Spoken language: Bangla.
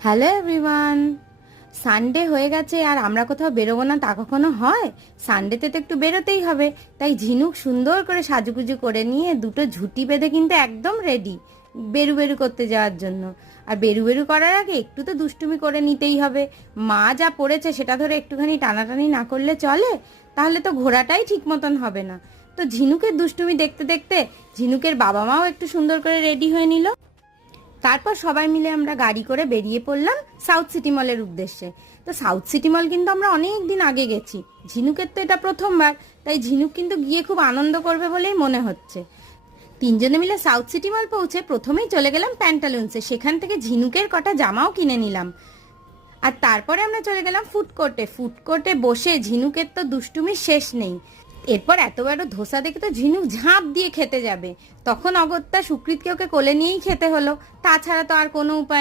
Hello everyone. সানডে হয়ে গেছে আর আমরা কোথাও বেরোবো না তা কখনো হয়? সানডেতে তো একটু বেরোতেই হবে। তাই ঝিনুক সুন্দর করে সাজুগুজু করে নিয়ে দুটো ঝুঁটি বেঁধে কিন্তু একদম রেডি বেরু বেরু করতে যাওয়ার জন্য। আর বেরু বেরু করার আগে একটু তো দুষ্টুমি করে নিতেই হবে। মা যা পড়েছে সেটা ধরে একটুখানি টানাটানি না করলে চলে? তাহলে তো ঘোরাটাই ঠিক মতন হবে না। তো ঝিনুকের দুষ্টুমি দেখতে দেখতে ঝিনুকের বাবা মাও একটু সুন্দর করে রেডি হয়ে নিল। তারপর সবাই মিলে আমরা গাড়ি করে বেরিয়ে পড়লাম সাউথ সিটি মলের উদ্দেশ্যে। তো সাউথ সিটি মল কিন্তু আমরা অনেক দিন আগে গেছি, ঝিনুকের তো এটা প্রথমবার। তাই ঝিনুক কিন্তু গিয়ে খুব আনন্দ করবে বলেই মনে হচ্ছে। তিনজনে মিলে সাউথ সিটি মল পৌঁছে প্রথমেই চলে গেলাম প্যান্টালুন্সে, সেখান থেকে ঝিনুকের কটা জামাও কিনে নিলাম। আর তারপরে আমরা চলে গেলাম ফুড কোর্টে। ফুড কোর্টে বসে ঝিনুকের তো দুষ্টুমির শেষ নেই। এরপর এত বড় ধোসা দেখে তো ঝিনুক ঝাঁপ দিয়ে খেতে যাবে, তখন অগত্যা সুকৃতকে ওকে কোলে নিয়েই খেতে হলো, তাছাড়া তো আর কোনো উপায়